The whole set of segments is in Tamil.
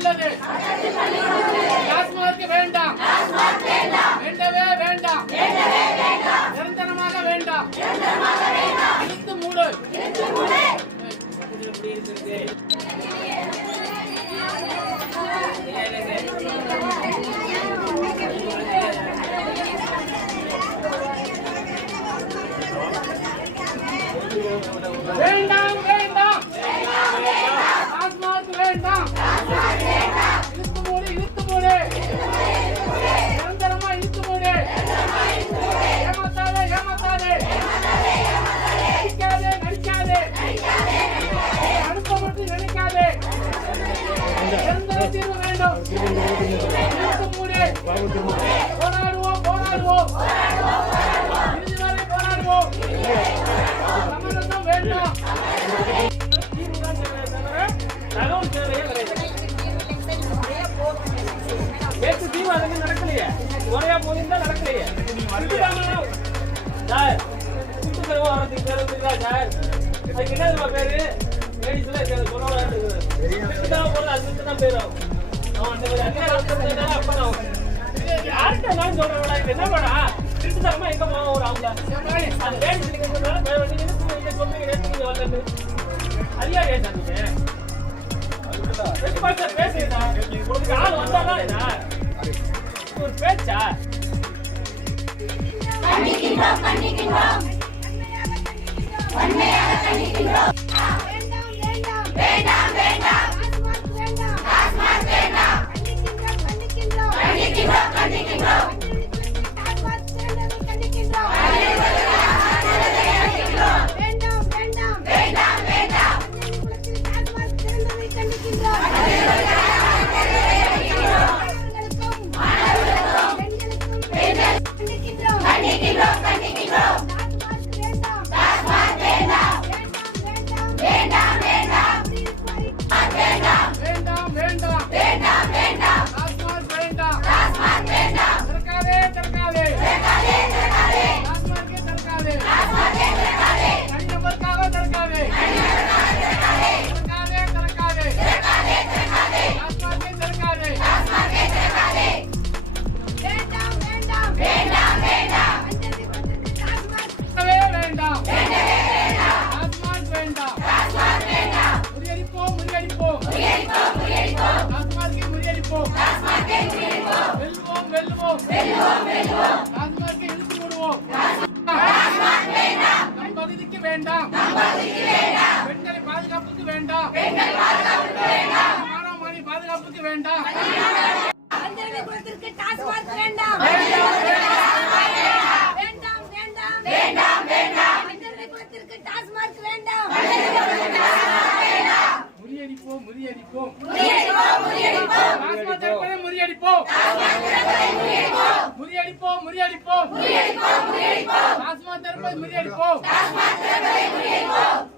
உள்ளது. டாஸ்மாக் வேண்டாம், வேண்டவே வேண்டாம், நிரந்தரமாக வேண்டாம். இழுத்து மூடு. வேண்டாம் வேண்டாம், டாஸ்மாக் வேண்டாம். இழுத்து மூடு, இழுத்து மூடு, நிரந்தரமா இழுத்து மூடு. ஏமாத்தாதே, ஏமாத்தாதே, நடிக்காதே, நடிக்காதே, அனுப்ப மட்டும் நினைக்காதே. நிரந்தர தீர்வு வேண்டும். இழுத்து மூடு. போராடுவோம், போராடுவோம், இறுதி வரை போராடுவோம். சமரசம் வேண்டாம். தகவல் சேவையே கிடையாது. பேச்சு தீர்வு அதுக்கு நடக்கலையே, முறையா போயிருந்தா நடக்கலையே. சார் சுட்டு செலவு வரதுக்கு தெரிஞ்சுங்களா சார்? அதுக்கு என்ன பேரு லேடிஸ்ல சொன்னாலும் போறது அதுக்கு தான் பேர் ஆகும். அவன் அந்த அப்ப யார்கிட்ட நான் சொல்றேன் என்ன பண்ணா திருட்டு தரமா எங்க போவோம் ஒரு அவங்க அந்த லேடிஸ் நீங்க சொன்னீங்க வரலன்னு அதிகா கேட்டாங்க. பேசுறா உங்களுக்கு ஆள் வந்தாதான் ஒரு பேச்சா? பெண்களை பாதுகாப்புக்கு வேண்டாம், மாணவ பாதுகாப்புக்கு வேண்டாம். முறியடிப்போம், முறியடிப்போம், முறியடிப்போம், முறியடிப்போம், முறியடிப்போம், டாஸ்மாக் தரப்பை முறியடிப்போம்.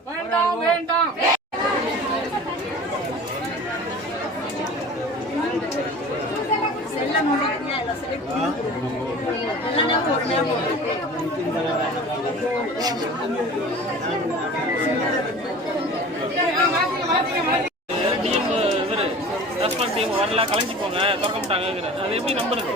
வேண்டாம் வேண்டாம். வரல கலைஞ்சி போங்க திறக்க மாட்டாங்க. அது எப்படி நம்புறது?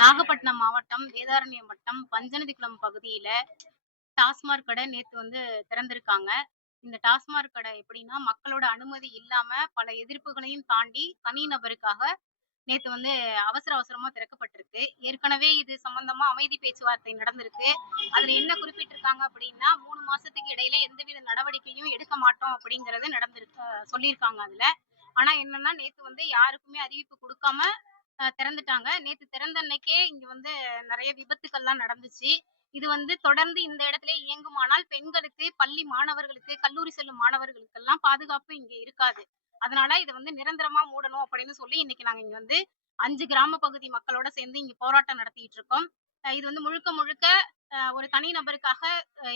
நாகப்பட்டினம் மாவட்டம் வேதாரண்யம் வட்டம் பஞ்சநதிக்குளம் பகுதியில டாஸ்மாக் கடை நேற்று திறந்திருக்காங்க. இந்த டாஸ்மாக் கடை எப்படின்னா மக்களோட அனுமதி இல்லாம பல எதிர்ப்புகளையும் தாண்டி தனிநபருக்காக நேற்று அவசர அவசரமா திறக்கப்பட்டிருக்கு. ஏற்கனவே இது சம்பந்தமா அமைதி பேச்சுவார்த்தை நடந்திருக்கு. அதுல என்ன குறிப்பிட்டிருக்காங்க அப்படின்னா 3 மாசத்துக்கு இடையில எந்தவித நடவடிக்கையும் எடுக்க மாட்டோம் அப்படிங்கறது சொல்லியிருக்காங்க அதுல. ஆனா என்னன்னா நேற்று யாருக்குமே அறிவிப்பு கொடுக்காம திறந்துட்டாங்க. நேற்று திறந்த அன்னைக்கே இங்க நிறைய விபத்துக்கள்லாம் நடந்துச்சு. இது வந்து தொடர்ந்து இந்த இடத்திலே இயங்குமானால் பெண்களுக்கு, பள்ளி மாணவர்களுக்கு, கல்லூரி செல்லும் மாணவர்களுக்கெல்லாம் பாதுகாப்பு இங்க இருக்காது. அதனால இத வந்து நிரந்தரமா மூடணும் அப்படின்னு சொல்லி இன்னைக்கு நாங்க இங்க வந்து 5 கிராம பகுதி மக்களோட சேர்ந்து இங்க போராட்டம் நடத்திட்டு இருக்கோம். இது வந்து முழுக்க முழுக்க ஒரு தனி நபருக்காக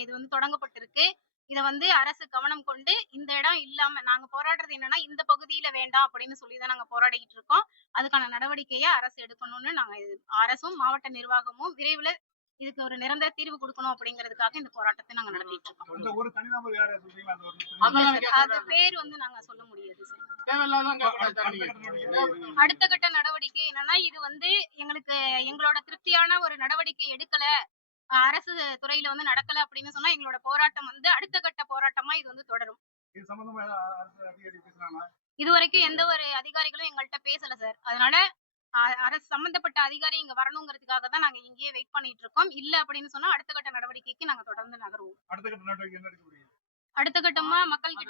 இது வந்து தொடங்கப்பட்டிருக்கு. இத வந்து அரசு கவனம் கொண்டு இந்த இடம் இல்லாம நாங்க போராடுறது என்னன்னா, இந்த பகுதியில வேண்டாம் அப்படின்னு சொல்லி தான் நாங்க போராடிக்கிட்டு இருக்கோம். அதுக்கான நடவடிக்கைய அரசு எடுக்கணும்னு நாங்க அரசும், மாவட்ட நிர்வாகமும் விரைவில இதுக்கு ஒரு நிரந்தர தீர்வு குடுக்கணும் அப்படிங்கிறதுக்காக இந்த போராட்டத்தை நாங்க நடத்திட்டு இருக்கோம். அந்த ஒரு தனிநபர் யார சொல்றீங்களா? அந்த ஒரு இல்ல சார், அது பேர் வந்து நாங்க சொல்ல முடியாது சார். அடுத்த கட்ட நடவடிக்கை என்னன்னா, இது வந்து எங்களோட திருப்தியான ஒரு நடவடிக்கை எடுக்கல, அரசு துறையில வந்து நடக்கல அப்படின்னு சொன்னா எங்களோட போராட்டம் வந்து அடுத்த கட்ட போராட்டமா இது வந்து தொடரும். இது சம்பந்தமா அரசு அதிகாரி பேசுறாங்களா? இதுவரைக்கும் எந்த ஒரு அதிகாரிகளும் எங்கள்ட்ட பேசல சார். அதனால அரசு சம்பந்தப்பட்ட அதிகாரி இங்க வரணுங்கிறதுக்காக தான் நாங்க இங்கேயே வெயிட் பண்ணிட்டு இருக்கோம். இல்ல அப்படின்னு சொன்னா அடுத்த கட்ட நடவடிக்கைக்கு நாங்க தொடர்ந்து நகருவோம். அடுத்த கட்ட நடவடிக்கை என்ன எடுக்க போறீங்க? அடுத்த கட்டமா மக்கள் கிட்ட